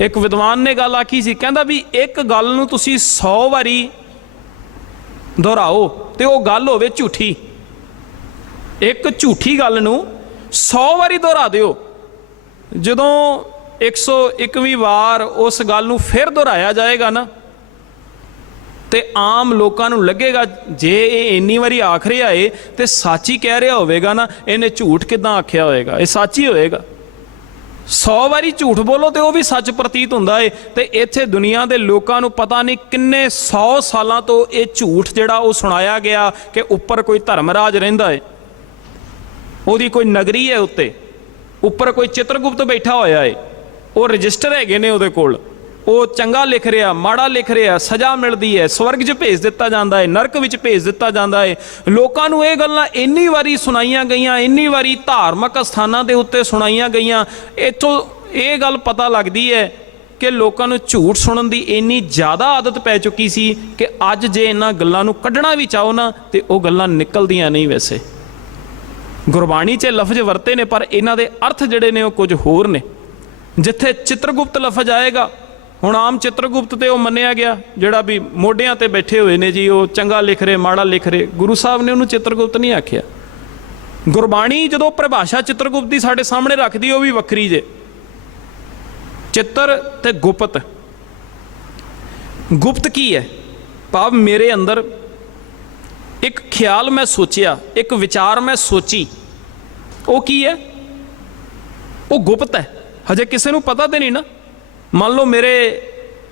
ਇੱਕ ਵਿਦਵਾਨ ਨੇ ਗੱਲ ਆਖੀ ਸੀ, ਕਹਿੰਦਾ ਵੀ ਇੱਕ ਗੱਲ ਨੂੰ ਤੁਸੀਂ 100 ਵਾਰੀ ਦੁਹਰਾਓ ਤੇ ਉਹ ਗੱਲ ਹੋਵੇ ਝੂਠੀ। ਇੱਕ ਝੂਠੀ ਗੱਲ ਨੂੰ 100 ਵਾਰੀ ਦੁਹਰਾ ਦਿਓ। ਜਦੋਂ 101ਵੀਂ ਵਾਰ ਉਸ ਗੱਲ ਨੂੰ ਫਿਰ ਦੁਹਰਾਇਆ ਜਾਏਗਾ ਨਾ, ਤੇ ਆਮ ਲੋਕਾਂ ਨੂੰ ਲੱਗੇਗਾ, ਜੇ ਇਹ ਇੰਨੀ ਵਾਰੀ ਆਖ ਰਿਹਾ ਏ ਤੇ ਸੱਚ ਹੀ ਕਹਿ ਰਿਹਾ ਹੋਵੇਗਾ ਨਾ, ਇਹਨੇ ਝੂਠ ਕਿਦਾਂ ਆਖਿਆ ਹੋਵੇਗਾ ਇਹ ਸੱਚ ਹੀ ਹੋਵੇਗਾ 100 ਵਾਰੀ ਝੂਠ ਬੋਲੋ ਤੇ ਉਹ ਵੀ ਸੱਚ ਪ੍ਰਤੀਤ ਹੁੰਦਾ ਏ। ਤੇ ਇੱਥੇ ਦੁਨੀਆ ਦੇ ਲੋਕਾਂ ਨੂੰ ਪਤਾ ਨਹੀਂ ਕਿੰਨੇ 100 ਸਾਲਾਂ ਤੋਂ ਇਹ ਝੂਠ ਜਿਹੜਾ ਉਹ ਸੁਣਾਇਆ ਗਿਆ ਕਿ ਉੱਪਰ ਕੋਈ ਧਰਮਰਾਜ ਰਹਿੰਦਾ ਏ। ਉਹਦੀ ਕੋਈ ਨਗਰੀ ਹੈ ਉੱਤੇ। ਉੱਪਰ ਕੋਈ ਚਿੱਤਰਗੁਪਤ ਬੈਠਾ ਹੋਇਆ ਏ। ਉਹ ਰਜਿਸਟਰ ਹੈਗੇ ਨੇ ਉਹਦੇ ਕੋਲ। ਉਹ ਚੰਗਾ ਲਿਖ ਰਿਹਾ, ਮਾੜਾ ਲਿਖ ਰਿਹਾ, ਸਜ਼ਾ ਮਿਲਦੀ ਹੈ, ਸਵਰਗ 'ਚ ਭੇਜ ਦਿੱਤਾ ਜਾਂਦਾ ਹੈ, ਨਰਕ ਵਿੱਚ ਭੇਜ ਦਿੱਤਾ ਜਾਂਦਾ ਹੈ। ਲੋਕਾਂ ਨੂੰ ਇਹ ਗੱਲਾਂ ਇੰਨੀ ਵਾਰੀ ਸੁਣਾਈਆਂ ਗਈਆਂ, ਇੰਨੀ ਵਾਰੀ ਧਾਰਮਿਕ ਸਥਾਨਾਂ ਦੇ ਉੱਤੇ ਸੁਣਾਈਆਂ ਗਈਆਂ। ਇੱਥੋਂ ਇਹ ਗੱਲ ਪਤਾ ਲੱਗਦੀ ਹੈ ਕਿ ਲੋਕਾਂ ਨੂੰ ਝੂਠ ਸੁਣਨ ਦੀ ਇੰਨੀ ਜ਼ਿਆਦਾ ਆਦਤ ਪੈ ਚੁੱਕੀ ਸੀ ਕਿ ਅੱਜ ਜੇ ਇਹਨਾਂ ਗੱਲਾਂ ਨੂੰ ਕੱਢਣਾ ਵੀ ਚਾਹੋ ਨਾ, ਤੇ ਉਹ ਗੱਲਾਂ ਨਿਕਲਦੀਆਂ ਨਹੀਂ ਵੈਸੇ। ਗੁਰਬਾਣੀ 'ਚ ਲਫ਼ਜ਼ ਵਰਤੇ ਨੇ, ਪਰ ਇਹਨਾਂ ਦੇ ਅਰਥ ਜਿਹੜੇ ਨੇ ਉਹ ਕੁਝ ਹੋਰ ਨੇ। ਜਿੱਥੇ ਚਿੱਤਰਗੁਪਤ ਲਫ਼ਜ਼ ਆਏਗਾ ਹੁਣ ਆਮ ਚਿੱਤਰਗੁਪਤ ਤੇ ਉਹ ਮੰਨਿਆ ਗਿਆ, ਜਿਹੜਾ ਵੀ ਮੋਢਿਆਂ ਤੇ ਬੈਠੇ ਹੋਏ ਨੇ ਜੀ, ਉਹ ਚੰਗਾ ਲਿਖ ਰਹੇ, ਮਾੜਾ ਲਿਖ ਰਹੇ, ਗੁਰੂ ਸਾਹਿਬ ਨੇ ਉਹਨੂੰ ਚਿੱਤਰਗੁਪਤ ਨਹੀਂ ਆਖਿਆ। ਗੁਰਬਾਣੀ ਜਦੋਂ ਪਰਿਭਾਸ਼ਾ ਚਿੱਤਰਗੁਪਤ ਦੀ ਸਾਡੇ ਸਾਹਮਣੇ ਰੱਖਦੀ, ਉਹ ਵੀ ਵੱਖਰੀ ਜੇ। ਚਿੱਤਰ ਤੇ ਗੁਪਤ। ਗੁਪਤ ਕੀ ਹੈ? ਭਾਵ ਮੇਰੇ ਅੰਦਰ ਇੱਕ ਖਿਆਲ ਮੈਂ ਸੋਚਿਆ, ਇੱਕ ਵਿਚਾਰ ਮੈਂ ਸੋਚੀ। ਉਹ ਕੀ ਹੈ? ਉਹ ਗੁਪਤ ਹੈ। ਹਜੇ ਕਿਸੇ ਨੂੰ ਪਤਾ ਤੇ ਨਹੀਂ ਨਾ। ਮੰਨ ਲਓ ਮੇਰੇ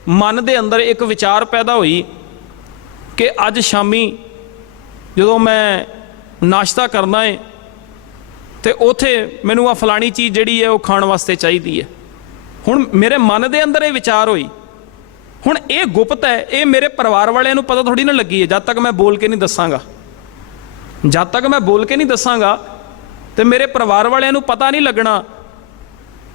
ਮਨ ਦੇ ਅੰਦਰ ਇੱਕ ਵਿਚਾਰ ਪੈਦਾ ਹੋਈ ਕਿ ਅੱਜ ਸ਼ਾਮੀ ਜਦੋਂ ਮੈਂ ਨਾਸ਼ਤਾ ਕਰਨਾ ਹੈ ਤੇ ਉਥੇ ਮੈਨੂੰ ਆ ਫਲਾਣੀ ਚੀਜ਼ ਜਿਹੜੀ ਹੈ ਉਹ ਖਾਣ ਵਾਸਤੇ ਚਾਹੀਦੀ ਹੈ ਹੁਣ ਮੇਰੇ ਮਨ ਦੇ ਅੰਦਰ ਇਹ ਵਿਚਾਰ ਹੋਈ। ਹੁਣ ਇਹ ਗੁਪਤ ਹੈ, ਇਹ ਮੇਰੇ ਪਰਿਵਾਰ ਵਾਲਿਆਂ ਨੂੰ ਪਤਾ ਥੋੜੀ ਨਾ ਲੱਗੀ ਹੈ ਜਦ ਤੱਕ ਮੈਂ ਬੋਲ ਕੇ ਨਹੀਂ ਦੱਸਾਂਗਾ। ਜਦ ਤੱਕ ਮੈਂ ਬੋਲ ਕੇ ਨਹੀਂ ਦੱਸਾਂਗਾ, ਤੇ ਮੇਰੇ ਪਰਿਵਾਰ ਵਾਲਿਆਂ ਨੂੰ ਪਤਾ ਨਹੀਂ ਲੱਗਣਾ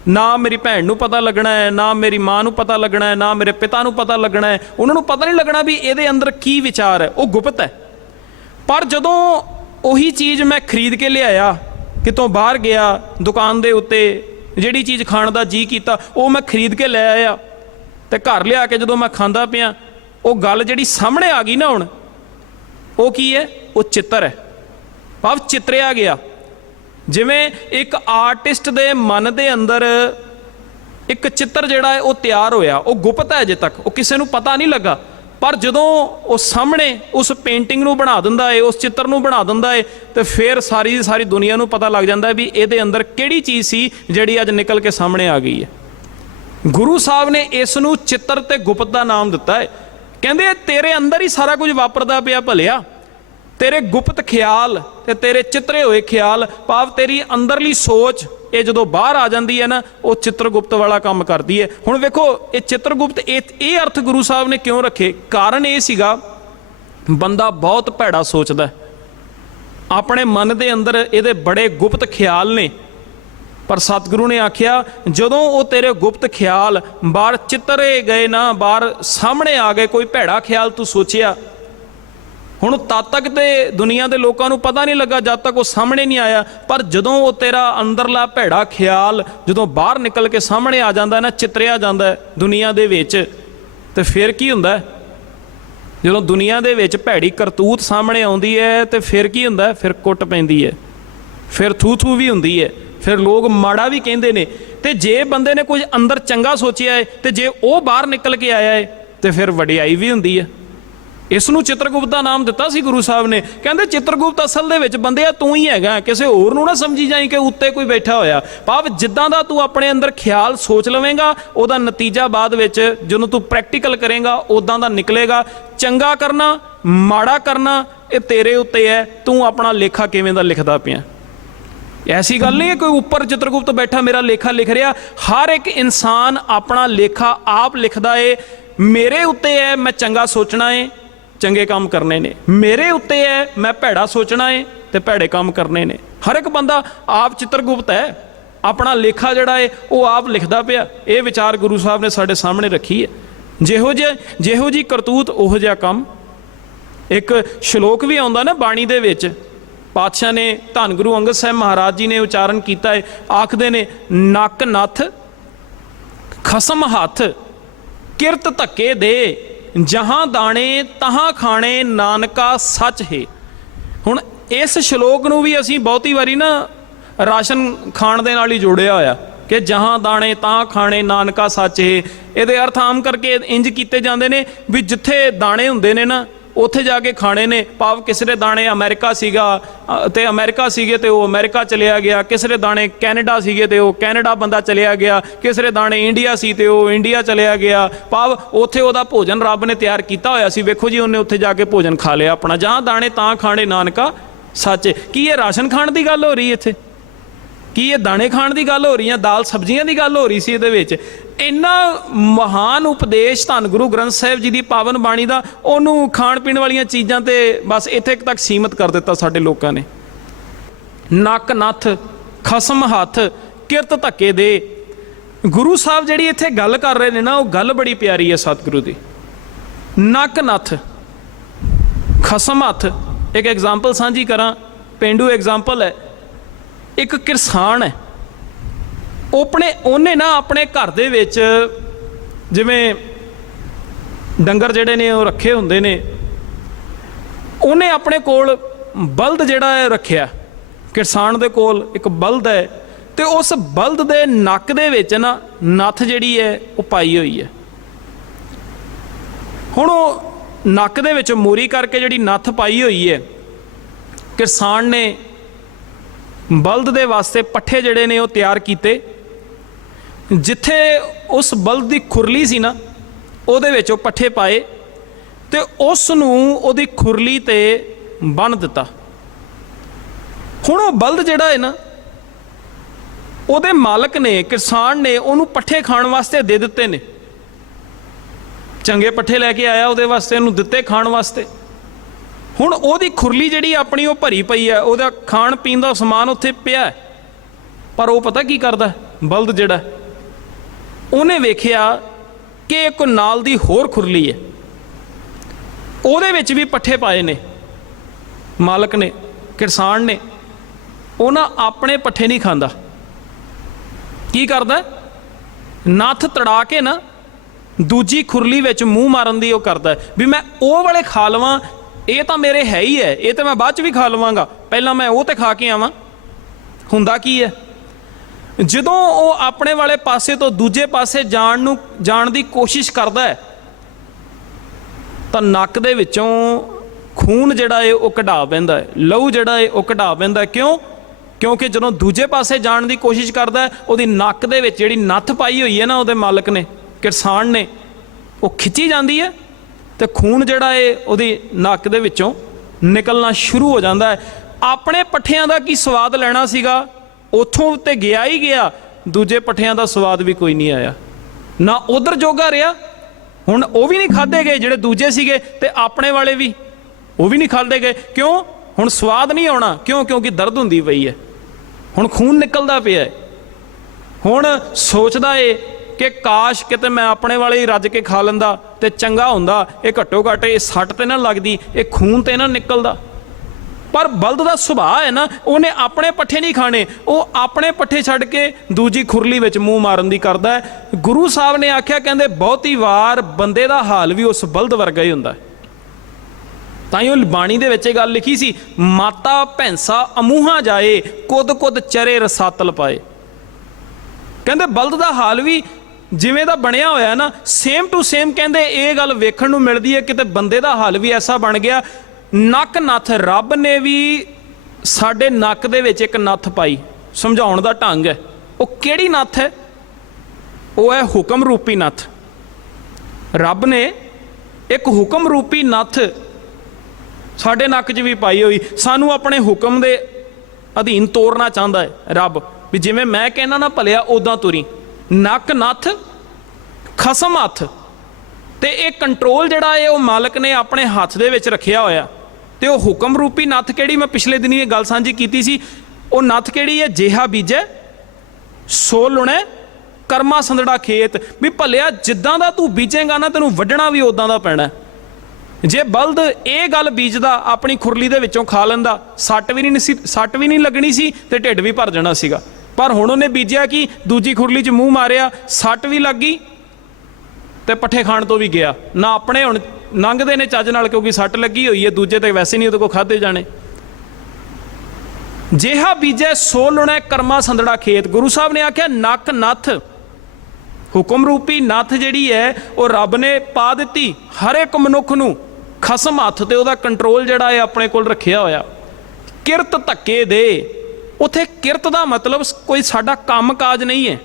ਨਾ ਮੇਰੀ ਭੈਣ ਨੂੰ ਪਤਾ ਲੱਗਣਾ ਹੈ, ਨਾ ਮੇਰੀ ਮਾਂ ਨੂੰ ਪਤਾ ਲੱਗਣਾ ਹੈ, ਨਾ ਮੇਰੇ ਪਿਤਾ ਨੂੰ ਪਤਾ ਲੱਗਣਾ ਹੈ। ਉਹਨਾਂ ਨੂੰ ਪਤਾ ਨਹੀਂ ਲੱਗਣਾ ਵੀ ਇਹਦੇ ਅੰਦਰ ਕੀ ਵਿਚਾਰ ਹੈ। ਉਹ ਗੁਪਤ ਹੈ। ਪਰ ਜਦੋਂ ਉਹੀ ਚੀਜ਼ ਮੈਂ ਖਰੀਦ ਕੇ ਲਿਆਇਆ, ਕਿਤੋਂ ਬਾਹਰ ਗਿਆ, ਦੁਕਾਨ ਦੇ ਉੱਤੇ, ਜਿਹੜੀ ਚੀਜ਼ ਖਾਣ ਦਾ ਜੀ ਕੀਤਾ, ਉਹ ਮੈਂ ਖਰੀਦ ਕੇ ਲੈ ਆਇਆ। ਤੇ ਘਰ ਲਿਆ ਕੇ ਜਦੋਂ ਮੈਂ ਖਾਂਦਾ ਪਿਆ, ਉਹ ਗੱਲ ਜਿਹੜੀ ਸਾਹਮਣੇ ਆ ਗਈ ਨਾ ਹੁਣ, ਉਹ ਕੀ ਹੈ? ਉਹ ਚਿੱਤਰ ਹੈ। ਭਾਵ ਚਿੱਤਰਿਆ ਗਿਆ। ਜਿਵੇਂ ਇੱਕ ਆਰਟਿਸਟ ਦੇ ਮਨ ਦੇ ਅੰਦਰ ਇੱਕ ਚਿੱਤਰ ਜਿਹੜਾ ਹੈ ਉਹ ਤਿਆਰ ਹੋਇਆ, ਉਹ ਗੁਪਤ ਹੈ ਅਜੇ ਤੱਕ, ਉਹ ਕਿਸੇ ਨੂੰ ਪਤਾ ਨਹੀਂ ਲੱਗਾ। ਪਰ ਜਦੋਂ ਉਹ ਸਾਹਮਣੇ ਉਸ ਪੇਂਟਿੰਗ ਨੂੰ ਬਣਾ ਦਿੰਦਾ ਏ, ਉਸ ਚਿੱਤਰ ਨੂੰ ਬਣਾ ਦਿੰਦਾ ਏ, ਤੇ ਫਿਰ ਸਾਰੀ ਦੀ ਸਾਰੀ ਦੁਨੀਆ ਨੂੰ ਪਤਾ ਲੱਗ ਜਾਂਦਾ ਵੀ ਇਹਦੇ ਅੰਦਰ ਕਿਹੜੀ ਚੀਜ਼ ਸੀ ਜਿਹੜੀ ਅੱਜ ਨਿਕਲ ਕੇ ਸਾਹਮਣੇ ਆ ਗਈ ਹੈ। ਗੁਰੂ ਸਾਹਿਬ ਨੇ ਇਸ ਨੂੰ ਚਿੱਤਰ ਤੇ ਗੁਪਤ ਦਾ ਨਾਮ ਦਿੱਤਾ ਹੈ ਕਹਿੰਦੇ, ਤੇਰੇ ਅੰਦਰ ਹੀ ਸਾਰਾ ਕੁਝ ਵਾਪਰਦਾ ਪਿਆ ਭਲਿਆ। ਤੇਰੇ ਗੁਪਤ ਖਿਆਲ ਤੇ ਤੇਰੇ ਚਿੱਤਰੇ ਹੋਏ ਖਿਆਲ, ਭਾਵ ਤੇਰੀ ਅੰਦਰਲੀ ਸੋਚ, ਇਹ ਜਦੋਂ ਬਾਹਰ ਆ ਜਾਂਦੀ ਹੈ ਨਾ, ਉਹ ਚਿੱਤਰਗੁਪਤ ਵਾਲਾ ਕੰਮ ਕਰਦੀ ਹੈ। ਹੁਣ ਵੇਖੋ, ਇਹ ਚਿੱਤਰਗੁਪਤ, ਇਹ ਇਹ ਅਰਥ ਗੁਰੂ ਸਾਹਿਬ ਨੇ ਕਿਉਂ ਰੱਖੇ? ਕਾਰਨ ਇਹ ਸੀਗਾ, ਬੰਦਾ ਬਹੁਤ ਭੈੜਾ ਸੋਚਦਾ ਆਪਣੇ ਮਨ ਦੇ ਅੰਦਰ ਇਹਦੇ ਬੜੇ ਗੁਪਤ ਖਿਆਲ ਨੇ। ਪਰ ਸਤਿਗੁਰੂ ਨੇ ਆਖਿਆ, ਜਦੋਂ ਉਹ ਤੇਰੇ ਗੁਪਤ ਖਿਆਲ ਬਾਹਰ ਚਿੱਤਰੇ ਗਏ ਨਾ, ਬਾਹਰ ਸਾਹਮਣੇ ਆ ਗਏ, ਕੋਈ ਭੈੜਾ ਖਿਆਲ ਤੂੰ ਸੋਚਿਆ ਹੁਣ ਤਦ ਤੱਕ ਤੇ ਦੁਨੀਆ ਦੇ ਲੋਕਾਂ ਨੂੰ ਪਤਾ ਨਹੀਂ ਲੱਗਾ, ਜਦ ਤੱਕ ਉਹ ਸਾਹਮਣੇ ਨਹੀਂ ਆਇਆ। ਪਰ ਜਦੋਂ ਉਹ ਤੇਰਾ ਅੰਦਰਲਾ ਭੈੜਾ ਖਿਆਲ ਜਦੋਂ ਬਾਹਰ ਨਿਕਲ ਕੇ ਸਾਹਮਣੇ ਆ ਜਾਂਦਾ ਨਾ, ਚਿਤਰਿਆ ਜਾਂਦਾ ਦੁਨੀਆ ਦੇ ਵਿੱਚ, ਤੇ ਫਿਰ ਕੀ ਹੁੰਦਾ ਜਦੋਂ ਦੁਨੀਆ ਦੇ ਵਿੱਚ ਭੈੜੀ ਕਰਤੂਤ ਸਾਹਮਣੇ ਆਉਂਦੀ ਹੈ, ਤੇ ਫਿਰ ਕੀ ਹੁੰਦਾ ਫਿਰ ਕੁੱਟ ਪੈਂਦੀ ਹੈ। ਫਿਰ ਥੂ ਥੂ ਵੀ ਹੁੰਦੀ ਹੈ। ਫਿਰ ਲੋਕ ਮਾੜਾ ਵੀ ਕਹਿੰਦੇ ਨੇ। ਤੇ ਜੇ ਬੰਦੇ ਨੇ ਕੁਝ ਅੰਦਰ ਚੰਗਾ ਸੋਚਿਆ ਹੈ, ਤੇ ਜੇ ਉਹ ਬਾਹਰ ਨਿਕਲ ਕੇ ਆਇਆ ਹੈ, ਤੇ ਫਿਰ ਵਡਿਆਈ ਵੀ ਹੁੰਦੀ ਹੈ। ਇਸ ਨੂੰ ਚਿੱਤਰਗੁਪਤ ਦਾ ਨਾਮ ਦਿੱਤਾ ਸੀ ਗੁਰੂ ਸਾਹਿਬ ਨੇ। ਕਹਿੰਦੇ ਚਿੱਤਰਗੁਪਤ ਅਸਲ ਦੇ ਵਿੱਚ ਬੰਦਿਆ ਤੂੰ ਹੀ ਹੈਗਾ, ਕਿਸੇ ਹੋਰ ਨੂੰ ਨਾ ਸਮਝੀ ਜਾਈ ਕਿ ਉੱਤੇ ਕੋਈ ਬੈਠਾ ਹੋਇਆ। ਭਾਵ ਜਿੱਦਾਂ ਦਾ ਤੂੰ ਆਪਣੇ ਅੰਦਰ ਖਿਆਲ ਸੋਚ ਲਵੇਂਗਾ, ਉਹਦਾ ਨਤੀਜਾ ਬਾਅਦ ਵਿੱਚ ਜਦੋਂ ਤੂੰ ਪ੍ਰੈਕਟੀਕਲ ਕਰੇਗਾ ਉਦਾਂ ਦਾ ਨਿਕਲੇਗਾ। ਚੰਗਾ ਕਰਨਾ, ਮਾੜਾ ਕਰਨਾ, ਇਹ ਤੇਰੇ ਉੱਤੇ ਹੈ, ਤੂੰ ਆਪਣਾ ਲੇਖਾ ਕਿਵੇਂ ਦਾ ਲਿਖਦਾ ਪਿਆ। ਐਸੀ ਗੱਲ ਨਹੀਂ ਹੈ, ਕੋਈ ਉੱਪਰ ਚਿੱਤਰਗੁਪਤ ਬੈਠਾ ਮੇਰਾ ਲੇਖਾ ਲਿਖ ਰਿਹਾ। ਹਰ ਇੱਕ ਇਨਸਾਨ ਆਪਣਾ ਲੇਖਾ ਆਪ ਲਿਖਦਾ ਏ, ਮੇਰੇ ਉੱਤੇ ਹੈ, ਮੈਂ ਚੰਗਾ ਸੋਚਣਾ ਏ। ਚੰਗੇ ਕੰਮ ਕਰਨੇ ਨੇ। ਮੇਰੇ ਉੱਤੇ ਹੈ ਮੈਂ ਭੈੜਾ ਸੋਚਣਾ ਏ ਤੇ ਭੈੜੇ ਕੰਮ ਕਰਨੇ ਨੇ। ਹਰ ਇੱਕ ਬੰਦਾ ਆਪ ਚਿੱਤਰਗੁਪਤ ਹੈ ਆਪਣਾ ਲੇਖਾ ਜਿਹੜਾ ਏ, ਉਹ ਆਪ ਲਿਖਦਾ ਪਿਆ। ਇਹ ਵਿਚਾਰ ਗੁਰੂ ਸਾਹਿਬ ਨੇ ਸਾਡੇ ਸਾਹਮਣੇ ਰੱਖੀ ਹੈ ਜਿਹੋ ਜਿਹਾ, ਜਿਹੋ ਜੀ ਕਰਤੂਤ ਉਹੋ ਜਿਹਾ ਕੰਮ। ਇੱਕ ਸ਼ਲੋਕ ਵੀ ਆਉਂਦਾ ਨਾ ਬਾਣੀ ਦੇ ਵਿੱਚ। ਪਾਤਸ਼ਾਹ ਨੇ ਧੰਨ ਗੁਰੂ ਅੰਗਦ ਸਾਹਿਬ ਮਹਾਰਾਜ ਜੀ ਨੇ ਉਚਾਰਨ ਕੀਤਾ ਹੈ ਆਖਦੇ ਨੇ, ਨੱਕ ਨੱਥ, ਖਸਮ ਹੱਥ, ਕਿਰਤ ਧੱਕੇ ਦੇ। ਜਹਾਂ ਦਾਣੇ ਤਹਾਂ ਖਾਣੇ ਨਾਨਕਾ ਸੱਚ ਹੈ। ਹੁਣ ਇਸ ਸ਼ਲੋਕ ਨੂੰ ਵੀ ਅਸੀਂ ਬਹੁਤੀ ਵਾਰੀ ਨਾ ਰਾਸ਼ਨ ਖਾਣ ਦੇ ਨਾਲ ਹੀ ਜੋੜਿਆ ਹੋਇਆ ਕਿ ਜਹਾਂ ਦਾਣੇ ਤਾਂ ਖਾਣੇ ਨਾਨਕਾ ਸੱਚ ਹੈ। ਇਹਦੇ ਅਰਥ ਆਮ ਕਰਕੇ ਇੰਜ ਕੀਤੇ ਜਾਂਦੇ ਨੇ ਵੀ ਜਿੱਥੇ ਦਾਣੇ ਹੁੰਦੇ ਨੇ ਨਾ ਉੱਥੇ ਜਾ ਕੇ ਖਾਣੇ ਨੇ। ਭਾਵ ਕਿਸਰੇ ਦਾਣੇ ਅਮਰੀਕਾ ਸੀਗਾ ਅ, ਤੇ ਅਮਰੀਕਾ ਸੀਗੇ ਤੇ ਉਹ ਅਮਰੀਕਾ ਚਲਿਆ ਗਿਆ। ਕਿਸਰੇ ਦਾਣੇ ਕੈਨੇਡਾ ਸੀਗੇ ਤੇ ਉਹ ਕੈਨੇਡਾ ਬੰਦਾ ਚਲਿਆ ਗਿਆ। ਕਿਸਰੇ ਦਾਣੇ ਇੰਡੀਆ ਸੀ ਤੇ ਉਹ ਇੰਡੀਆ ਚਲਿਆ ਗਿਆ। ਭਾਵ ਉੱਥੇ ਉਹਦਾ ਭੋਜਨ ਰੱਬ ਨੇ ਤਿਆਰ ਕੀਤਾ ਹੋਇਆ ਸੀ। ਵੇਖੋ ਜੀ ਉਹਨੇ ਉੱਥੇ ਜਾ ਕੇ ਭੋਜਨ ਖਾ ਲਿਆ ਆਪਣਾ। ਜਾਂ ਦਾਣੇ ਤਾਂ ਖਾਣੇ ਨਾਨਕਾ ਸੱਚ। ਕੀ ਇਹ ਰਾਸ਼ਨ ਖਾਣ ਦੀ ਗੱਲ ਹੋ ਰਹੀ ਇੱਥੇ? ਕੀ ਇਹ ਦਾਣੇ ਖਾਣ ਦੀ ਗੱਲ ਹੋ ਰਹੀ ਹੈ ਦਾਲ ਸਬਜ਼ੀਆਂ ਦੀ ਗੱਲ ਹੋ ਰਹੀ ਸੀ ਇਹਦੇ ਵਿੱਚ? ਇੰਨਾ ਮਹਾਨ ਉਪਦੇਸ਼ ਧੰਨ ਗੁਰੂ ਗ੍ਰੰਥ ਸਾਹਿਬ ਜੀ ਦੀ ਪਾਵਨ ਬਾਣੀ ਦਾ, ਉਹਨੂੰ ਖਾਣ ਪੀਣ ਵਾਲੀਆਂ ਚੀਜ਼ਾਂ ਤੇ ਬਸ ਇੱਥੇ ਤੱਕ ਸੀਮਿਤ ਕਰ ਦਿੱਤਾ ਸਾਡੇ ਲੋਕਾਂ ਨੇ। ਨੱਕ ਨੱਥ, ਖਸਮ ਹੱਥ, ਕਿਰਤ ਧੱਕੇ ਦੇ। ਗੁਰੂ ਸਾਹਿਬ ਜਿਹੜੀ ਇੱਥੇ ਗੱਲ ਕਰ ਰਹੇ ਨੇ ਨਾ, ਉਹ ਗੱਲ ਬੜੀ ਪਿਆਰੀ ਹੈ ਸਤਿਗੁਰੂ ਦੀ। ਨੱਕ ਨੱਥ, ਖਸਮ ਹੱਥ, ਇੱਕ ਐਗਜ਼ਾਮਪਲ ਸਾਂਝੀ ਕਰਾਂ, ਪਿੰਡੂ ਐਗਜ਼ਾਮਪਲ ਹੈ। ਇੱਕ ਕਿਰਸਾਨ ਹੈ। ਆਪਣੇ ਉਹਨੇ ਨਾ ਆਪਣੇ ਘਰ ਦੇ ਵਿੱਚ ਜਿਵੇਂ ਡੰਗਰ ਜਿਹੜੇ ਨੇ ਉਹ ਰੱਖੇ ਹੁੰਦੇ ਨੇ, ਉਹਨੇ ਆਪਣੇ ਕੋਲ ਬਲਦ ਜਿਹੜਾ ਹੈ ਰੱਖਿਆ। ਕਿਸਾਨ ਦੇ ਕੋਲ ਇੱਕ ਬਲਦ ਹੈ ਤੇ ਉਸ ਬਲਦ ਦੇ ਨੱਕ ਦੇ ਵਿੱਚ ਨਾ ਨੱਥ ਜਿਹੜੀ ਹੈ ਉਹ ਪਾਈ ਹੋਈ ਹੈ। ਹੁਣ ਉਹ ਨੱਕ ਦੇ ਵਿੱਚ ਮੂਰੀ ਕਰਕੇ ਜਿਹੜੀ ਨੱਥ ਪਾਈ ਹੋਈ ਹੈ, ਕਿਸਾਨ ਨੇ ਬਲਦ ਦੇ ਵਾਸਤੇ ਪੱਠੇ ਜਿਹੜੇ ਨੇ ਉਹ ਤਿਆਰ ਕੀਤੇ। ਜਿੱਥੇ ਉਸ ਬਲਦ ਦੀ ਖੁਰਲੀ ਸੀ ਨਾ, ਉਹਦੇ ਵਿੱਚ ਉਹ ਪੱਠੇ ਪਾਏ ਤੇ ਉਸ ਨੂੰ ਉਹਦੀ ਖੁਰਲੀ ਤੇ ਬੰਨ ਦਿੱਤਾ। ਹੁਣ ਉਹ ਬਲਦ ਜਿਹੜਾ ਹੈ ਨਾ, ਉਹਦੇ ਮਾਲਕ ਨੇ, ਕਿਸਾਨ ਨੇ ਉਹਨੂੰ ਪੱਠੇ ਖਾਣ ਵਾਸਤੇ ਦੇ ਦਿੱਤੇ ਨੇ। ਚੰਗੇ ਪੱਠੇ ਲੈ ਕੇ ਆਇਆ ਉਹਦੇ ਵਾਸਤੇ, ਉਹਨੂੰ ਦਿੱਤੇ ਖਾਣ ਵਾਸਤੇ। ਹੁਣ ਉਹਦੀ ਖੁਰਲੀ ਜਿਹੜੀ ਆਪਣੀ ਉਹ ਭਰੀ ਪਈ ਹੈ, ਉਹਦਾ ਖਾਣ ਪੀਣ ਦਾ ਸਮਾਨ ਉੱਥੇ ਪਿਆ ਪਰ ਉਹ ਪਤਾ ਕੀ ਕਰਦਾ ਬਲਦ ਜਿਹੜਾ ਉਹਨੇ ਵੇਖਿਆ ਕਿ ਇੱਕ ਨਾਲ ਦੀ ਹੋਰ ਖੁਰਲੀ ਹੈ। ਉਹਦੇ ਵਿੱਚ ਵੀ ਪੱਠੇ ਪਾਏ ਨੇ। ਮਾਲਕ ਨੇ ਕਿਸਾਨ ਨੇ। ਉਹਨਾਂ ਆਪਣੇ ਪੱਠੇ ਨਹੀਂ ਖਾਂਦਾ। ਕੀ ਕਰਦਾ? ਨੱਥ ਤੜਾ ਕੇ ਨਾ ਦੂਜੀ ਖੁਰਲੀ ਵਿੱਚ ਮੂੰਹ ਮਾਰਨ ਦੀ ਉਹ ਕਰਦਾ ਵੀ ਮੈਂ ਉਹ ਵਾਲੇ ਖਾ ਲਵਾਂ, ਇਹ ਤਾਂ ਮੇਰੇ ਹੈ ਹੀ ਹੈ, ਇਹ ਤਾਂ ਮੈਂ ਬਾਅਦ ਚ ਵੀ ਖਾ ਲਵਾਂਗਾ। ਪਹਿਲਾਂ ਮੈਂ ਉਹ ਤੇ ਖਾ ਕੇ ਆਵਾਂ। ਹੁੰਦਾ ਕੀ ਹੈ? ਜਦੋਂ ਉਹ ਆਪਣੇ ਵਾਲੇ ਪਾਸੇ ਤੋਂ ਦੂਜੇ ਪਾਸੇ ਜਾਣ ਨੂੰ, ਜਾਣ ਦੀ ਕੋਸ਼ਿਸ਼ ਕਰਦਾ ਹੈ, ਤਾਂ ਨੱਕ ਦੇ ਵਿੱਚੋਂ ਖੂਨ ਜਿਹੜਾ ਹੈ ਉਹ ਕਢਾ ਪੈਂਦਾ ਹੈ। ਲਹੂ ਜਿਹੜਾ ਹੈ ਉਹ ਕਢਾ ਪੈਂਦਾ ਕਿਉਂ? ਕਿਉਂਕਿ ਜਦੋਂ ਦੂਜੇ ਪਾਸੇ ਜਾਣ ਦੀ ਕੋਸ਼ਿਸ਼ ਕਰਦਾ ਹੈ, ਉਹਦੀ ਨੱਕ ਦੇ ਵਿੱਚ ਜਿਹੜੀ ਨੱਥ ਪਾਈ ਹੋਈ ਹੈ ਨਾ ਉਹਦੇ ਮਾਲਕ ਨੇ ਕਿਸਾਨ ਨੇ, ਉਹ ਖਿੱਚੀ ਜਾਂਦੀ ਹੈ ਤੇ ਖੂਨ ਜਿਹੜਾ ਹੈ ਉਹਦੀ ਨੱਕ ਦੇ ਵਿੱਚੋਂ ਨਿਕਲਣਾ ਸ਼ੁਰੂ ਹੋ ਜਾਂਦਾ ਹੈ। ਆਪਣੇ ਪੱਠਿਆਂ ਦਾ ਕੀ ਸਵਾਦ ਲੈਣਾ ਸੀਗਾ? ਉਥੋਂ ਤੇ ਗਿਆ ਹੀ ਗਿਆ, ਦੂਜੇ ਪੱਠਿਆਂ ਦਾ ਸਵਾਦ ਵੀ ਕੋਈ ਨਹੀਂ ਆਇਆ। ਨਾ ਉਧਰ ਜੋਗਾ ਰਿਹਾ, ਹੁਣ ਉਹ ਵੀ ਨਹੀਂ ਖਾਦੇ ਗਏ ਜਿਹੜੇ ਦੂਜੇ ਸੀਗੇ ਤੇ ਆਪਣੇ ਵਾਲੇ ਵੀ, ਉਹ ਵੀ ਨਹੀਂ ਖਾਦੇ ਗਏ। ਕਿਉਂ? ਹੁਣ ਸਵਾਦ ਨਹੀਂ ਆਉਣਾ। ਕਿਉਂ? ਕਿਉਂਕਿ ਦਰਦ ਹੁੰਦੀ ਪਈ ਹੈ। ਹੁਣ ਖੂਨ ਨਿਕਲਦਾ ਪਿਆ ਹੈ। ਹੁਣ ਸੋਚਦਾ ਏ ਕਿ ਕਾਸ਼ ਕਿਤੇ ਮੈਂ ਆਪਣੇ ਵਾਲੇ ਹੀ ਰੱਜ ਕੇ ਖਾ ਲੈਂਦਾ ਤੇ ਚੰਗਾ ਹੁੰਦਾ, ਇਹ ਘੱਟੋ ਘੱਟ ਇਹ ਸੱਟ ਤੇ ਨਾ ਲੱਗਦੀ, ਇਹ ਖੂਨ ਤੇ ਨਾ ਨਿਕਲਦਾ। ਪਰ ਬਲਦ ਦਾ ਸੁਭਾਅ ਹੈ ਨਾ, ਉਹਨੇ ਆਪਣੇ ਪੱਠੇ ਨਹੀਂ ਖਾਣੇ। ਉਹ ਆਪਣੇ ਪੱਠੇ ਛੱਡ ਕੇ ਦੂਜੀ ਖੁਰਲੀ ਵਿੱਚ ਮੂੰਹ ਮਾਰਨ ਦੀ ਕਰਦਾ ਹੈ। ਗੁਰੂ ਸਾਹਿਬ ਨੇ ਆਖਿਆ, ਕਹਿੰਦੇ, ਬਹੁਤੀ ਵਾਰ ਬੰਦੇ ਦਾ ਹਾਲ ਵੀ ਉਸ ਬਲਦ ਵਰਗਾ ਹੀ ਹੁੰਦਾ ਹੈ। ਤਾਂ ਹੀ ਉਹ ਬਾਣੀ ਦੇ ਵਿੱਚ ਇਹ ਗੱਲ ਲਿਖੀ ਸੀ, ਮਾਤਾ ਭੈਂਸਾ ਅਮੂਹਾ ਜਾਏ, ਕੁੱਦ ਕੁੱਦ ਚਰੇ ਰਸਾਤਲ ਪਾਏ। ਕਹਿੰਦੇ, ਬਲਦ ਦਾ ਹਾਲ ਵੀ ਜਿਵੇਂ ਦਾ ਬਣਿਆ ਹੋਇਆ ਨਾ ਸੇਮ ਟੂ ਸੇਮ ਕਹਿੰਦੇ, ਇਹ ਗੱਲ ਵੇਖਣ ਨੂੰ ਮਿਲਦੀ ਹੈ, ਕਿਤੇ ਬੰਦੇ ਦਾ ਹਾਲ ਵੀ ਐਸਾ ਬਣ ਗਿਆ ਨੱਕ ਨੱਥ ਰੱਬ ਨੇ ਵੀ ਸਾਡੇ ਨੱਕ ਦੇ ਵਿੱਚ ਇੱਕ ਨੱਥ ਪਾਈ। ਸਮਝਾਉਣ ਦਾ ਢੰਗ ਹੈ। ਉਹ ਕਿਹੜੀ ਨੱਥ ਹੈ? ਉਹ ਹੈ ਹੁਕਮ ਰੂਪੀ ਨੱਥ। ਰੱਬ ਨੇ ਇੱਕ ਹੁਕਮ ਰੂਪੀ ਨੱਥ ਸਾਡੇ ਨੱਕ 'ਚ ਵੀ ਪਾਈ ਹੋਈ। ਸਾਨੂੰ ਆਪਣੇ ਹੁਕਮ ਦੇ ਅਧੀਨ ਤੋਰਨਾ ਚਾਹੁੰਦਾ ਹੈ ਰੱਬ। ਵੀ ਜਿਵੇਂ ਮੈਂ ਕਹਿਣਾ ਨਾ, ਭਲਿਆ ਉਦਾਂ ਤੁਰੀ। ਨੱਕ ਨੱਥ ਖਸਮ ਹੱਥ ਤੇ ਇਹ ਕੰਟਰੋਲ ਜਿਹੜਾ ਹੈ, ਉਹ ਮਾਲਕ ਨੇ ਆਪਣੇ ਹੱਥ ਦੇ ਵਿੱਚ ਰੱਖਿਆ ਹੋਇਆ। ਤੇ ਉਹ ਹੁਕਮ ਰੂਪੀ ਨੱਥ ਕਿਹੜੀ? ਮੈਂ ਪਿਛਲੇ ਦਿਨੀ ਇਹ ਗੱਲ ਸਾਂਝੀ ਕੀਤੀ ਸੀ। ਉਹ ਨੱਥ ਕਿਹੜੀ ਹੈ? ਜਿਹਾ ਬੀਜੈ ਸੋ ਲੁਣੈ, ਕਰਮਾ ਸੰਦੜਾ ਖੇਤ। ਵੀ ਭਲਿਆ, ਜਿੱਦਾਂ ਦਾ ਤੂੰ ਬੀਜੇਗਾ ਨਾ, ਤੈਨੂੰ ਵੱਢਣਾ ਵੀ ਉਦਾਂ ਦਾ ਪੈਣਾ। ਜੇ ਬਲਦ ਇਹ ਗੱਲ ਬੀਜਦਾ, ਆਪਣੀ ਖੁਰਲੀ ਦੇ ਵਿੱਚੋਂ ਖਾ ਲੈਂਦਾ, ਸੱਟ ਵੀ ਨਹੀਂ ਸੀ ਸੱਟ ਵੀ ਨਹੀਂ ਲੱਗਣੀ ਸੀ ਤੇ ਢਿੱਡ ਵੀ ਭਰ ਜਾਣਾ ਸੀਗਾ। ਪਰ ਹੁਣ ਉਹਨੇ ਬੀਜਿਆ ਕਿ? ਦੂਜੀ ਖੁਰਲੀ 'ਚ ਮੂੰਹ ਮਾਰਿਆ, ਸੱਟ ਵੀ ਲੱਗ ਗਈ ਤੇ ਪੱਠੇ ਖਾਣ ਤੋਂ ਵੀ ਗਿਆ। ਨਾ ਆਪਣੇ ਹੁਣ ਲੰਘਦੇ ਨੇ ਚੱਜ ਨਾਲ ਕਿਉਂਕਿ ਸੱਟ ਲੱਗੀ ਹੋਈ ਹੈ, ਦੂਜੇ ਤੇ ਵੈਸੇ ਨਹੀਂ ਉਹਦੇ ਕੋ ਖਾਦੇ ਜਾਣੇ। ਜਿਹਾ ਬੀਜੈ ਸੋ ਲੁਣੈ ਕਰਮਾ ਸੰਦੜਾ ਖੇਤ, ਗੁਰੂ ਸਾਹਿਬ ਨੇ ਆਖਿਆ, ਨੱਕ ਨੱਥ। ਹੁਕਮ ਰੂਪੀ ਨੱਥ ਜਿਹੜੀ ਹੈ, ਉਹ ਰੱਬ ਨੇ ਪਾ ਦਿੱਤੀ ਹਰ ਇੱਕ ਮਨੁੱਖ ਨੂੰ। ਖਸਮ ਹੱਥ ਤੇ ਉਹਦਾ ਕੰਟਰੋਲ ਜਿਹੜਾ ਹੈ, ਆਪਣੇ ਕੋਲ ਰੱਖਿਆ ਹੋਇਆ। ਕਿਰਤ ਧੱਕੇ ਦੇ। ਉਥੇ ਕਿਰਤ ਦਾ ਮਤਲਬ ਕੋਈ ਸਾਡਾ ਕੰਮਕਾਜ ਨਹੀਂ ਹੈ।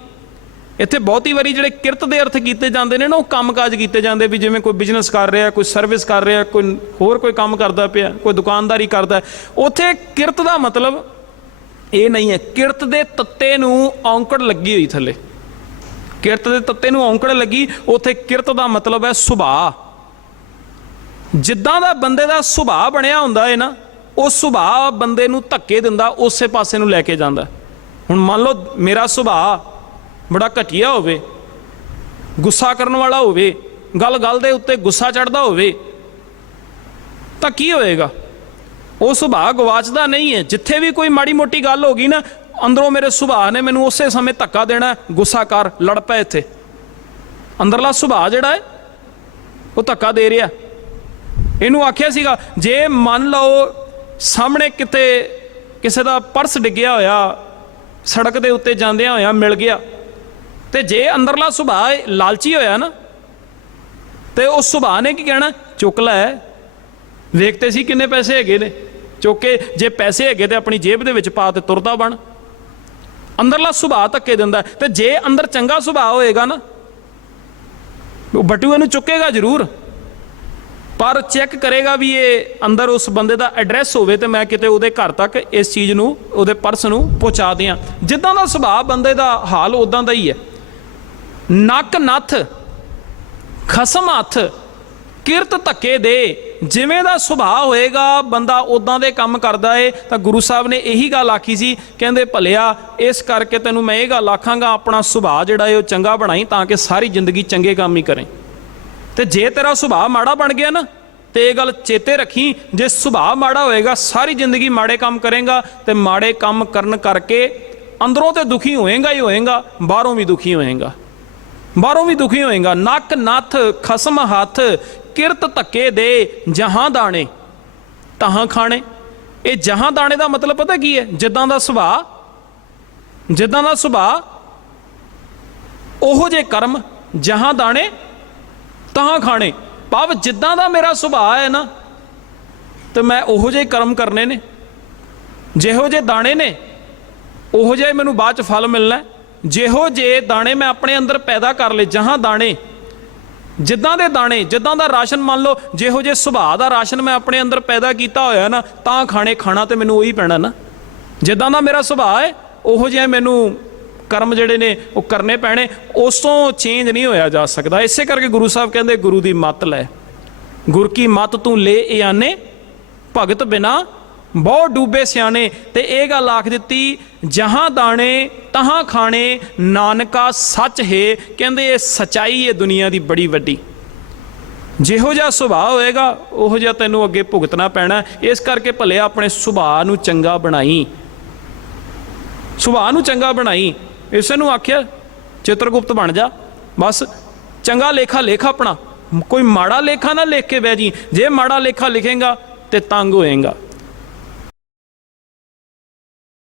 ਇੱਥੇ ਬਹੁਤੀ ਵਾਰੀ ਜਿਹੜੇ ਕਿਰਤ ਦੇ ਅਰਥ ਕੀਤੇ ਜਾਂਦੇ ਨੇ ਨਾ, ਉਹ ਕੰਮਕਾਜ ਕੀਤੇ ਜਾਂਦੇ ਵੀ ਜਿਵੇਂ ਕੋਈ ਬਿਜ਼ਨਸ ਕਰ ਰਿਹਾ, ਕੋਈ ਸਰਵਿਸ ਕਰ ਰਿਹਾ, ਕੋਈ ਹੋਰ ਕੋਈ ਕੰਮ ਕਰਦਾ ਪਿਆ, ਕੋਈ ਦੁਕਾਨਦਾਰੀ ਕਰਦਾ। ਉਥੇ ਕਿਰਤ ਦਾ ਮਤਲਬ ਇਹ ਨਹੀਂ ਹੈ। ਕਿਰਤ ਦੇ ਤੱਤੇ ਨੂੰ ਔਂਕੜ ਲੱਗੀ ਹੋਈ ਥੱਲੇ। ਕਿਰਤ ਦੇ ਤੱਤੇ ਨੂੰ ਔਂਕੜ ਲੱਗੀ, ਉਥੇ ਕਿਰਤ ਦਾ ਮਤਲਬ ਹੈ ਸੁਭਾਅ। ਜਿੱਦਾਂ ਦਾ ਬੰਦੇ ਦਾ ਸੁਭਾਅ ਬਣਿਆ ਹੁੰਦਾ ਹੈ ਨਾ, ਉਹ ਸੁਭਾਅ ਬੰਦੇ ਨੂੰ ਧੱਕੇ ਦਿੰਦਾ, ਉਸੇ ਪਾਸੇ ਨੂੰ ਲੈ ਕੇ ਜਾਂਦਾ। ਹੁਣ ਮੰਨ ਲਓ ਮੇਰਾ ਸੁਭਾਅ ਬੜਾ ਘਟੀਆ ਹੋਵੇ, ਗੁੱਸਾ ਕਰਨ ਵਾਲਾ ਹੋਵੇ ਗੱਲ ਗੱਲ ਦੇ ਉੱਤੇ ਗੁੱਸਾ ਚੜਦਾ ਹੋਵੇ, ਤਾਂ ਕੀ ਹੋਏਗਾ? ਉਹ ਸੁਭਾਅ ਗਵਾਚਦਾ ਨਹੀਂ ਹੈ। ਜਿੱਥੇ ਵੀ ਕੋਈ ਮਾੜੀ ਮੋਟੀ ਗੱਲ ਹੋ ਗਈ ਨਾ, ਅੰਦਰੋਂ ਮੇਰੇ ਸੁਭਾਅ ਨੇ ਮੈਨੂੰ ਉਸੇ ਸਮੇਂ ਧੱਕਾ ਦੇਣਾ, ਗੁੱਸਾ ਕਰ, ਲੜ ਪੈ ਇੱਥੇ। ਅੰਦਰਲਾ ਸੁਭਾਅ ਜਿਹੜਾ ਹੈ, ਉਹ ਧੱਕਾ ਦੇ ਰਿਹਾ। ਇਹਨੂੰ ਆਖਿਆ ਸੀਗਾ, ਜੇ ਮੰਨ ਲਓ ਸਾਹਮਣੇ ਕਿਤੇ ਕਿਸੇ ਦਾ ਪਰਸ ਡਿੱਗਿਆ ਹੋਇਆ, ਸੜਕ ਦੇ ਉੱਤੇ ਜਾਂਦਿਆਂ ਹੋਇਆ ਮਿਲ ਗਿਆ ਤੇ ਜੇ ਅੰਦਰਲਾ ਸੁਭਾਅ ਲਾਲਚੀ ਹੋਇਆ ਨਾ, ਤੇ ਉਸ ਸੁਭਾਅ ਨੇ ਕੀ ਕਹਿਣਾ? ਚੁੱਕ ਲੈ। ਵੇਖਤੇ ਸੀ ਕਿੰਨੇ ਪੈਸੇ ਹੈਗੇ ਨੇ। ਚੁੱਕ ਕੇ ਜੇ ਪੈਸੇ ਹੈਗੇ ਤੇ ਆਪਣੀ ਜੇਬ ਦੇ ਵਿੱਚ ਪਾ ਤੇ ਤੁਰਦਾ ਬਣ। ਅੰਦਰਲਾ ਸੁਭਾਅ ਧੱਕੇ ਦਿੰਦਾ ਤੇ ਜੇ ਅੰਦਰ ਚੰਗਾ ਸੁਭਾਅ ਹੋਏਗਾ ਨਾ, ਉਹ ਬਟੂਏ ਨੂੰ ਚੁੱਕੇਗਾ ਜ਼ਰੂਰ। ਪਰ ਚੈੱਕ ਕਰੇਗਾ ਵੀ ਇਹ ਅੰਦਰ ਉਸ ਬੰਦੇ ਦਾ ਐਡਰੈਸ ਹੋਵੇ ਤੇ ਮੈਂ ਕਿਤੇ ਉਹਦੇ ਘਰ ਤੱਕ ਇਸ ਚੀਜ਼ ਨੂੰ, ਉਹਦੇ ਪਰਸ ਨੂੰ ਪਹੁੰਚਾ ਦਿਆਂ। ਜਿੱਦਾਂ ਦਾ ਸੁਭਾਅ ਬੰਦੇ ਦਾ ਹਾਲ ਉਦਾਂ ਦਾ ਹੀ ਹੈ। ਨੱਕ ਨੱਥ, ਖਸਮ ਹੱਥ, ਕਿਰਤ ਧੱਕੇ ਦੇ। ਜਿਵੇਂ ਦਾ ਸੁਭਾਅ ਹੋਏਗਾ, ਬੰਦਾ ਉਦਾਂ ਦੇ ਕੰਮ ਕਰਦਾ ਏ। ਤਾਂ ਗੁਰੂ ਸਾਹਿਬ ਨੇ ਇਹੀ ਗੱਲ ਆਖੀ ਸੀ, ਕਹਿੰਦੇ, ਭਲਿਆ, ਇਸ ਕਰਕੇ ਤੈਨੂੰ ਮੈਂ ਇਹ ਗੱਲ ਆਖਾਂਗਾ, ਆਪਣਾ ਸੁਭਾਅ ਜਿਹੜਾ ਏ ਉਹ ਚੰਗਾ ਬਣਾਈ, ਤਾਂ ਕਿ ਸਾਰੀ ਜ਼ਿੰਦਗੀ ਚੰਗੇ ਕੰਮ ਹੀ ਕਰੇ। ਤੇ ਜੇ ਤੇਰਾ ਸੁਭਾਅ ਮਾੜਾ ਬਣ ਗਿਆ ਨਾ, ਤੇ ਇਹ ਗੱਲ ਚੇਤੇ ਰੱਖੀ, ਜੇ ਸੁਭਾਅ ਮਾੜਾ ਹੋਏਗਾ, ਸਾਰੀ ਜ਼ਿੰਦਗੀ ਮਾੜੇ ਕੰਮ ਕਰੇਗਾ, ਤੇ ਮਾੜੇ ਕੰਮ ਕਰਨ ਕਰਕੇ ਅੰਦਰੋਂ ਤੇ ਦੁਖੀ ਹੋਏਗਾ ਹੀ ਹੋਏਗਾ, ਬਾਹਰੋਂ ਵੀ ਦੁਖੀ ਹੋਏਗਾ। ਬਾਹਰੋਂ ਵੀ ਦੁਖੀ ਹੋਏਗਾ। ਨੱਕ, ਨੱਥ, ਖਸਮ, ਹੱਥ, ਕਿਰਤ ਧੱਕੇ ਦੇ ਜਹਾਂ ਦਾਣੇ, ਤਹਾਂ ਖਾਣੇ। ਇਹ ਜਹਾਂ ਦਾਣੇ ਦਾ ਮਤਲਬ ਪਤਾ ਕੀ ਹੈ? ਜਿੱਦਾਂ ਦਾ ਸੁਭਾਅ, ਜਿੱਦਾਂ ਦਾ ਸੁਭਾਅ, ਉਹੋ ਜੇ ਕਰਮ, ਜਹਾਂ ਦਾਣੇ, ਤਹਾਂ ਖਾਣੇ। ਭਾਵ ਜਿੱਦਾਂ ਦਾ ਮੇਰਾ ਸੁਭਾਅ ਹੈ ਨਾ, ਤੇ ਮੈਂ ਉਹੋ ਜਿਹੇ ਕਰਮ ਕਰਨੇ ਨੇ। ਜਿਹੋ ਜਿਹੇ ਦਾਣੇ ਨੇ, ਉਹੋ ਜਿਹੇ ਮੈਨੂੰ ਬਾਅਦ ਚ ਫਲ ਮਿਲਣਾ ਹੈ। ਜਿਹੋ ਜੇ ਦਾਣੇ ਮੈਂ ਆਪਣੇ ਅੰਦਰ ਪੈਦਾ ਕਰ ਲਏ, ਜਹਾਂ ਦਾਣੇ, ਜਿੱਦਾਂ ਦੇ ਦਾਣੇ, ਜਿੱਦਾਂ ਦਾ ਰਾਸ਼ਨ ਮੰਨ ਲਓ, ਜਿਹੋ ਜੇ ਸੁਭਾਅ ਦਾ ਰਾਸ਼ਨ ਮੈਂ ਆਪਣੇ ਅੰਦਰ ਪੈਦਾ ਕੀਤਾ ਹੋਇਆ ਨਾ, ਤਾਂ ਖਾਣੇ ਖਾਣਾ ਤੇ ਮੈਨੂੰ ਉਹੀ ਪੈਣਾ ਨਾ। ਜਿੱਦਾਂ ਦਾ ਮੇਰਾ ਸੁਭਾਅ ਹੈ, ਉਹੋ ਜਿਹਾ ਮੈਨੂੰ ਕਰਮ ਜਿਹੜੇ ਨੇ, ਉਹ ਕਰਨੇ ਪੈਣੇ, ਉਸ ਤੋਂ ਚੇਂਜ ਨਹੀਂ ਹੋਇਆ ਜਾ ਸਕਦਾ। ਇਸੇ ਕਰਕੇ ਗੁਰੂ ਸਾਹਿਬ ਕਹਿੰਦੇ, ਗੁਰੂ ਦੀ ਮੱਤ ਲੈ। ਗੁਰ ਕੀ ਮੱਤ ਤੂੰ ਲੈ ਇਆਨੇ ਭਗਤ ਬਿਨਾ ਬਹੁਤ ਡੂਬੇ ਸਿਆਣੇ ਤੇ ਇਹ ਗੱਲ ਆਖ ਦਿੱਤੀ, ਜਹਾਂ ਦਾਣੇ, ਤਹਾਂ ਖਾਣੇ, ਨਾਨਕਾ ਸੱਚ ਹੈ। ਕਹਿੰਦੇ, ਇਹ ਸਚਾਈ ਹੈ ਦੁਨੀਆ ਦੀ ਬੜੀ ਵੱਡੀ। ਜਿਹੋ ਜਿਹਾ ਸੁਭਾਅ ਹੋਏਗਾ, ਉਹੋ ਜਿਹਾ ਤੈਨੂੰ ਅੱਗੇ ਭੁਗਤਣਾ ਪੈਣਾ। ਇਸ ਕਰਕੇ ਭਲੇ ਆਪਣੇ ਸੁਭਾਅ ਨੂੰ ਚੰਗਾ ਬਣਾਈ। ਸੁਭਾਅ ਨੂੰ ਚੰਗਾ ਬਣਾਈ। ਇਸੇ ਨੂੰ ਆਖਿਆ, ਚਿੱਤਰਗੁਪਤ ਬਣ ਜਾ। ਬਸ ਚੰਗਾ ਲੇਖਾ ਲੇਖ ਆਪਣਾ। ਕੋਈ ਮਾੜਾ ਲੇਖਾ ਨਾ ਲਿਖ ਕੇ ਬਹਿ ਜੀ। ਜੇ ਮਾੜਾ ਲੇਖਾ ਲਿਖੇਗਾ ਤੇ ਤੰਗ ਹੋਏਗਾ।